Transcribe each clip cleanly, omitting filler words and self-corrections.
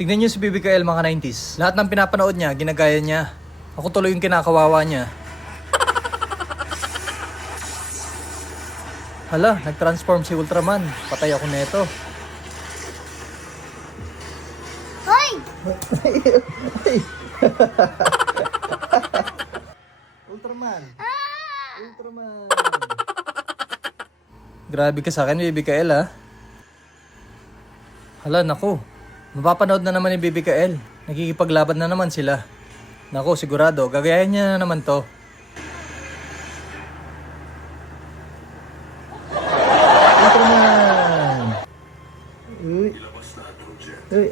Tignan niyo si BBKL mga 90s. Lahat ng pinapanood niya, ginagaya niya. Ako tuloy yung kinakawawa niya. Hala, nag-transform si Ultraman. Patay ako neto. Hoy! Ultraman! Ultraman! Grabe ka sa akin, BBKL ha. Hala, naku. Mapapanood na naman ni BBKL. Nakikipaglaban na naman sila. Naku, sigurado. Gagayahin niya na naman to. Ultraman! Uy! Uy!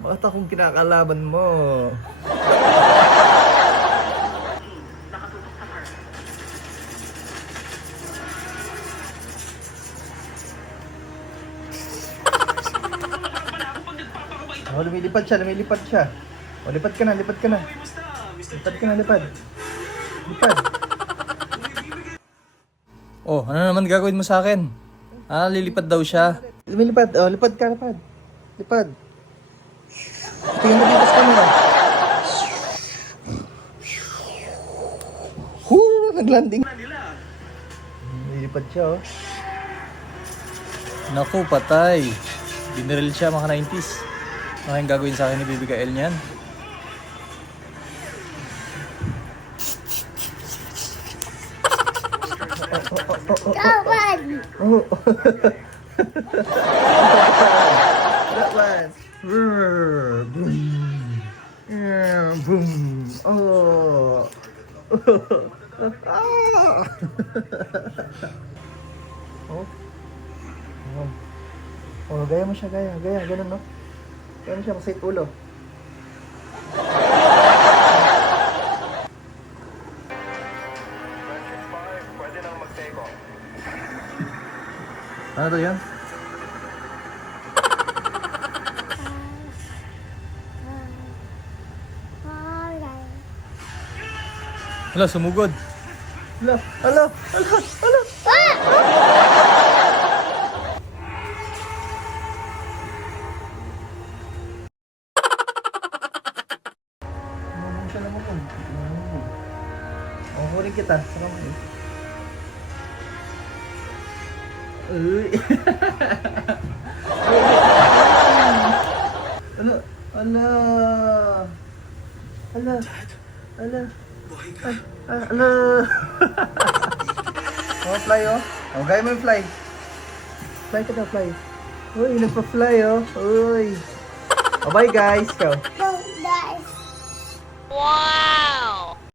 Bakit akong kinakalaban mo? Oh, lumilipad siya. Oh, lipad ka na. Lipad. Oh, ano naman gagawin mo sa akin? Ah, lilipad daw siya. Lumilipad. Oh, lipad. Lipad. Tingnan mo dito sa camera. Naglanding. Lilipad siya, oh. Naku, patay. Binaril siya mga 90s. Ano yung gagawin sa akin ni BBKL niyan? Kawan! Oh. That one. Boom. Boom. Oh. Oh. Oh, gaya mo siya, gaya, ganun, no? Gaya mo siya, masayit ulo. Ano to yan? Hala, sumugod. Hala. Oh, kunin kita. Saka mo eh. Uy. Ala. Oh, fly oh. Oh, gaya mo yung fly. Fly ka daw, fly. Uy, nagpa-fly oh. Uy. Oh, bye guys. Go. Go, guys! Wow!